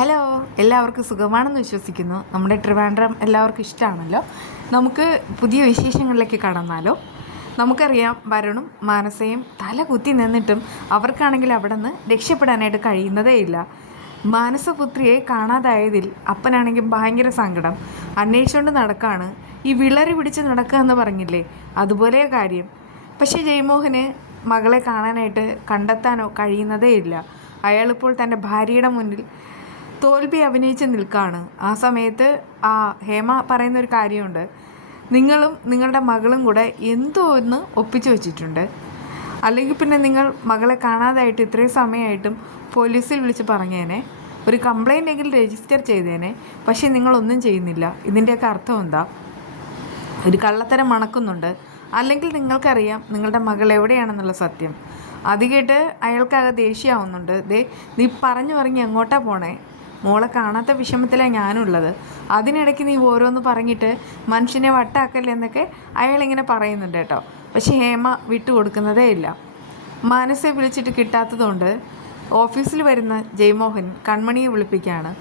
Hello, എല്ലാവർക്കും സുഖമാണെന്ന് വിശ്വസിക്കുന്നു. നമ്മുടെ ട്രിവാൻഡ്രം എല്ലാവർക്കും ഇഷ്ടമാണല്ലോ. നമുക്ക് പുതിയ വിശേഷങ്ങളിലേക്ക് കടന്നാലോ. നമുക്കറിയാം, വരുണും മാനസയും തല കുത്തി നിന്നിട്ടും അവർക്കാണെങ്കിൽ അവിടെ നിന്ന് രക്ഷപ്പെടാനായിട്ട് കഴിയുന്നതേയില്ല. മാനസപുത്രിയെ കാണാതായതിൽ അപ്പനാണെങ്കിൽ ഭയങ്കര സങ്കടം. അന്വേഷിച്ചുകൊണ്ട് നടക്കുകയാണ്. ഈ വിളറി പിടിച്ച് നടക്കുക എന്ന് പറഞ്ഞില്ലേ, അതുപോലെ കാര്യം. പക്ഷേ ജയ്മോഹന് മകളെ കാണാനായിട്ട് കണ്ടെത്താനോ കഴിയുന്നതേയില്ല. അയാളിപ്പോൾ തൻ്റെ ഭാര്യയുടെ മുന്നിൽ തോൽവി അഭിനയിച്ച് നിൽക്കുകയാണ്. ആ സമയത്ത് ഹേമ പറയുന്നൊരു കാര്യമുണ്ട്, നിങ്ങളും നിങ്ങളുടെ മകളും കൂടെ എന്തോ ഒന്ന് ഒപ്പിച്ചു വെച്ചിട്ടുണ്ട്. അല്ലെങ്കിൽ പിന്നെ നിങ്ങൾ മകളെ കാണാതായിട്ട് ഇത്രയും സമയമായിട്ടും പോലീസിൽ വിളിച്ച് പറഞ്ഞേനെ, ഒരു കംപ്ലൈൻ്റ് എങ്കിലും രജിസ്റ്റർ ചെയ്തേനെ. പക്ഷേ നിങ്ങളൊന്നും ചെയ്യുന്നില്ല. ഇതിൻ്റെയൊക്കെ അർത്ഥം എന്താ? ഒരു കള്ളത്തരം മണക്കുന്നുണ്ട്. അല്ലെങ്കിൽ നിങ്ങൾക്കറിയാം നിങ്ങളുടെ മകൾ എവിടെയാണെന്നുള്ള സത്യം. അത് കേട്ട് അയാൾക്കാകെ ദേഷ്യമാവുന്നുണ്ട്. നീ പറഞ്ഞു എങ്ങോട്ടാ പോണേ? മോളെ കാണാത്ത വിഷമത്തിലാണ് ഞാനുള്ളത്. അതിനിടയ്ക്ക് നീ ഓരോന്ന് പറഞ്ഞിട്ട് മനുഷ്യനെ വട്ടാക്കല്ലേ എന്നൊക്കെ അയാളിങ്ങനെ പറയുന്നുണ്ട് കേട്ടോ. പക്ഷേ ഹേമ വിട്ടുകൊടുക്കുന്നതേ ഇല്ല. മാനസയെ വിളിച്ചിട്ട് കിട്ടാത്തതുകൊണ്ട് ഓഫീസിൽ വരുന്ന ജയ്മോഹൻ കൺമണിയെ വിളിപ്പിക്കുകയാണ്.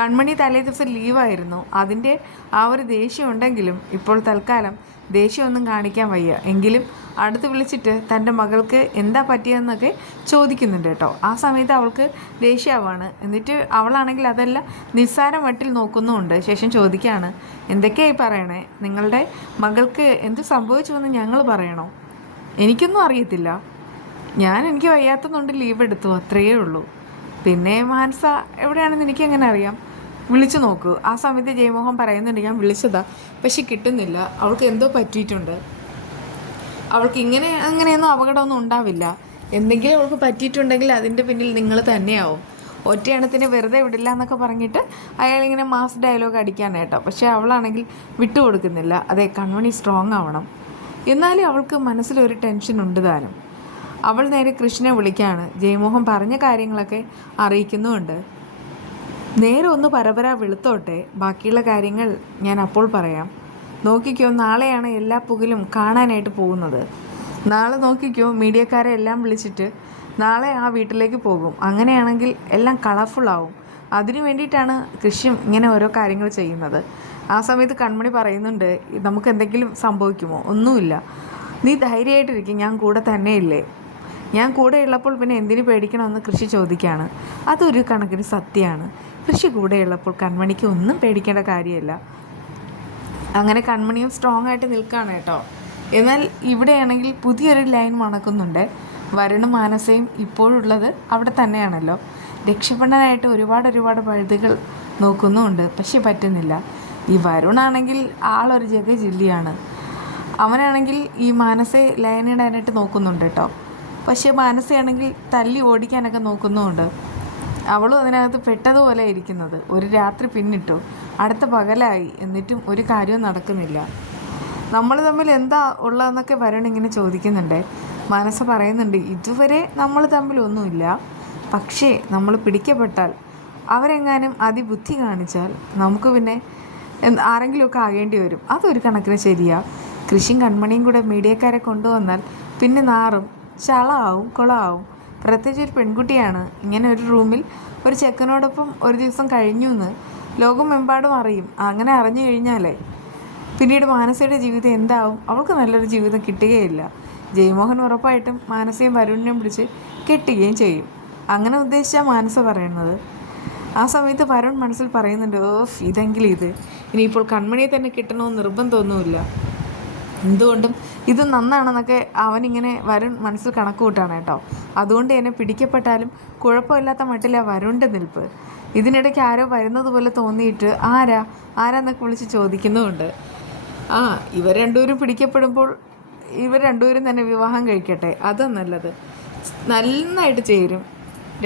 കൺമണി തലേ ദിവസം ലീവായിരുന്നു. അതിൻ്റെ ആ ഒരു ദേഷ്യം ഉണ്ടെങ്കിലും ഇപ്പോൾ തൽക്കാലം ദേഷ്യമൊന്നും കാണിക്കാൻ വയ്യ. എങ്കിലും അടുത്ത് വിളിച്ചിട്ട് തൻ്റെ മകൾക്ക് എന്താ പറ്റിയതെന്നൊക്കെ ചോദിക്കുന്നുണ്ട് കേട്ടോ. ആ സമയത്ത് അവൾക്ക് ദേഷ്യമാവാണ്. എന്നിട്ട് അവളാണെങ്കിൽ അതെല്ലാം നിസ്സാര മട്ടിൽ നോക്കുന്നുമുണ്ട്. ശേഷം ചോദിക്കുകയാണ്, എന്തൊക്കെയായി പറയണേ? നിങ്ങളുടെ മകൾക്ക് എന്ത് സംഭവിച്ചുവെന്ന് ഞങ്ങൾ പറയണോ? എനിക്കൊന്നും അറിയത്തില്ല. എനിക്ക് വയ്യാത്തതുകൊണ്ട് ലീവ് എടുത്തു, അത്രയേ ഉള്ളൂ. പിന്നെ മാനസ എവിടെയാണെന്ന് എനിക്കെങ്ങനെ അറിയാം? വിളിച്ചു നോക്കൂ. ആ സമയത്ത് ജയ്മോഹൻ പറയുന്നുണ്ട്, ഞാൻ വിളിച്ചതാ, പക്ഷെ കിട്ടുന്നില്ല. അവൾക്ക് എന്തോ പറ്റിയിട്ടുണ്ട്. അവൾക്ക് അങ്ങനെയൊന്നും അപകടമൊന്നും ഉണ്ടാവില്ല. എന്തെങ്കിലും അവൾക്ക് പറ്റിയിട്ടുണ്ടെങ്കിൽ അതിൻ്റെ പിന്നിൽ നിങ്ങൾ തന്നെയാവും. ഒറ്റയെണ്ണത്തിന് വെറുതെ വിടില്ല എന്നൊക്കെ പറഞ്ഞിട്ട് അയാളിങ്ങനെ മാസ് ഡയലോഗ് അടിക്കാനായിട്ടോ. പക്ഷേ അവളാണെങ്കിൽ വിട്ടുകൊടുക്കുന്നില്ല. അതെ, കൺമണി സ്ട്രോങ് ആവണം. എന്നാലും അവൾക്ക് മനസ്സിലൊരു ടെൻഷൻ ഉണ്ട് താനും. അവൾ നേരെ കൃഷ്ണനെ വിളിക്കുകയാണ്. ജയ്മോഹൻ പറഞ്ഞ കാര്യങ്ങളൊക്കെ അറിയിക്കുന്നുമുണ്ട്. നേരെ ഒന്ന് പരപര വെളുത്തോട്ടെ, ബാക്കിയുള്ള കാര്യങ്ങൾ ഞാൻ അപ്പോൾ പറയാം. നോക്കിക്കോ, നാളെയാണ് എല്ലാ പുകലും കാണാനായിട്ട് പോകുന്നത്. നാളെ നോക്കിക്കോ, മീഡിയക്കാരെ എല്ലാം വിളിച്ചിട്ട് നാളെ ആ വീട്ടിലേക്ക് പോകും. അങ്ങനെയാണെങ്കിൽ എല്ലാം കളർഫുള്ളാവും. അതിനു വേണ്ടിയിട്ടാണ് കൃഷ്യം ഇങ്ങനെ ഓരോ കാര്യങ്ങൾ ചെയ്യുന്നത്. ആ സമയത്ത് കൺമണി പറയുന്നുണ്ട്, നമുക്ക് എന്തെങ്കിലും സംഭവിക്കുമോ? ഒന്നുമില്ല, നീ ധൈര്യമായിട്ടിരിക്കും, ഞാൻ കൂടെ തന്നെയില്ലേ. ഞാൻ കൂടെ ഉള്ളപ്പോൾ പിന്നെ എന്തിനു പേടിക്കണമെന്ന് കൃഷി ചോദിക്കുകയാണ്. അതൊരു കണക്കിന് സത്യമാണ്. കൃഷി കൂടെയുള്ളപ്പോൾ കൺമണിക്ക് ഒന്നും പേടിക്കേണ്ട കാര്യമില്ല. അങ്ങനെ കൺമണിയും സ്ട്രോങ് ആയിട്ട് നിൽക്കുകയാണ് കേട്ടോ. എന്നാൽ ഇവിടെയാണെങ്കിൽ പുതിയൊരു ലൈൻ മണക്കുന്നുണ്ട്. വരുണും മാനസയും ഇപ്പോഴുള്ളത് അവിടെ തന്നെയാണല്ലോ. രക്ഷപ്പെടാനായിട്ട് ഒരുപാട് പഴുതുകൾ നോക്കുന്നുമുണ്ട്. പക്ഷെ പറ്റുന്നില്ല. ഈ വരുണാണെങ്കിൽ ആളൊരു ജഗജില്ലിയാണ്. അവനാണെങ്കിൽ ഈ മാനസയെ ലൈനിടാനായിട്ട് നോക്കുന്നുണ്ട് കേട്ടോ. പക്ഷേ മാനസയാണെങ്കിൽ തല്ലി ഓടിക്കാനൊക്കെ നോക്കുന്നുമുണ്ട്. അവളും അതിനകത്ത് പെട്ടതുപോലെ ഇരിക്കുന്നത്. ഒരു രാത്രി പിന്നിട്ടു, അടുത്ത പകലായി, എന്നിട്ടും ഒരു കാര്യവും നടക്കുന്നില്ല. നമ്മൾ തമ്മിൽ എന്താ ഉള്ളതെന്നൊക്കെ വരുണിങ്ങനെ ചോദിക്കുന്നുണ്ട്. മനസ്സ് പറയുന്നുണ്ട്, ഇതുവരെ നമ്മൾ തമ്മിലൊന്നുമില്ല. പക്ഷേ നമ്മൾ പിടിക്കപ്പെട്ടാൽ, അവരെങ്ങാനും അതിബുദ്ധി കാണിച്ചാൽ നമുക്ക് പിന്നെ ആരെങ്കിലുമൊക്കെ ആകേണ്ടി വരും. അതൊരു കണക്കിന് ശരിയാ. കൃഷിയും കൺമണിയും കൂടെ മീഡിയക്കാരെ കൊണ്ടുവന്നാൽ പിന്നെ നാറും ചളമാവും, കുളമാവും. പ്രത്യേകിച്ച് ഒരു പെൺകുട്ടിയാണ്. ഇങ്ങനെ ഒരു റൂമിൽ ഒരു ചെക്കനോടൊപ്പം ഒരു ദിവസം കഴിഞ്ഞു എന്ന് ലോകമെമ്പാടും അറിയും. അങ്ങനെ അറിഞ്ഞു കഴിഞ്ഞാലേ പിന്നീട് മാനസയുടെ ജീവിതം എന്താവും? അവൾക്ക് നല്ലൊരു ജീവിതം കിട്ടുകയില്ല. ജയ്മോഹൻ ഉറപ്പായിട്ടും മാനസയും വരുണിനെയും പിടിച്ച് കെട്ടുകയും ചെയ്യും. അങ്ങനെ ഉദ്ദേശിച്ചാൽ മാനസ പറയുന്നത്. ആ സമയത്ത് വരുൺ മനസ്സിൽ പറയുന്നുണ്ട്, ഇതെങ്കിലും ഇനിയിപ്പോൾ കൺമണിയെ തന്നെ കിട്ടണമെന്ന് നിർബന്ധമൊന്നുമില്ല. എന്തുകൊണ്ടും ഇത് നന്നാണെന്നൊക്കെ അവനിങ്ങനെ വരുൺ മനസ്സിൽ കണക്ക് കൂട്ടാണ് കേട്ടോ. അതുകൊണ്ട് തന്നെ പിടിക്കപ്പെട്ടാലും കുഴപ്പമില്ലാത്ത മട്ടില്ല വരുണിൻ്റെ നിൽപ്പ്. ഇതിനിടയ്ക്ക് ആരോ വരുന്നത് പോലെ തോന്നിയിട്ട് ആരാന്നൊക്കെ വിളിച്ച് ചോദിക്കുന്നുമുണ്ട്. ഇവർ രണ്ടുപേരും പിടിക്കപ്പെടുമ്പോൾ ഇവർ രണ്ടുപേരും തന്നെ വിവാഹം കഴിക്കട്ടെ, അതാ നല്ലത്. നന്നായിട്ട് ചേരും.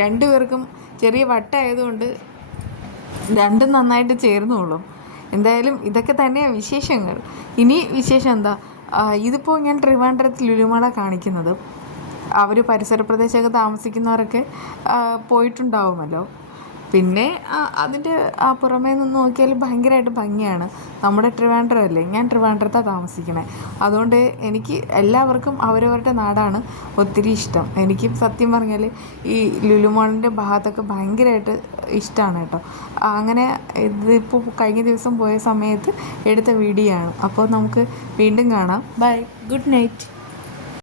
രണ്ടുപേർക്കും ചെറിയ വട്ടായതുകൊണ്ട് രണ്ടും നന്നായിട്ട് ചേർന്നോളും. എന്തായാലും ഇതൊക്കെ തന്നെയാണ് വിശേഷങ്ങൾ. ഇനി വിശേഷം എന്താ? ഇതിപ്പോൾ ഞാൻ ട്രിവാൻഡ്രത്ത് ലുലുമാള കാണിക്കുന്നത്. അവർ പരിസര പ്രദേശമൊക്കെ താമസിക്കുന്നവരൊക്കെ പോയിട്ടുണ്ടാവുമല്ലോ. പിന്നെ അതിൻ്റെ പുറമേ നിന്ന് നോക്കിയാൽ ഭയങ്കരമായിട്ട് ഭംഗിയാണ്. നമ്മുടെ ട്രിവാൻഡ്രം അല്ലേ, ഞാൻ ട്രിവാൻഡ്രത്താണ് താമസിക്കണേ. അതുകൊണ്ട് എനിക്ക് എല്ലാവർക്കും അവരവരുടെ നാടാണ് ഒത്തിരി ഇഷ്ടം. എനിക്കും സത്യം പറഞ്ഞാൽ ഈ ലുലുമാളിൻ്റെ ഭാഗത്തൊക്കെ ഭയങ്കരമായിട്ട് ഇഷ്ടമാണ് കേട്ടോ. അങ്ങനെ ഇതിപ്പോൾ കഴിഞ്ഞ ദിവസം പോയ സമയത്ത് എടുത്ത വീഡിയോ ആണ്. അപ്പോൾ നമുക്ക് വീണ്ടും കാണാം. Bye, good night.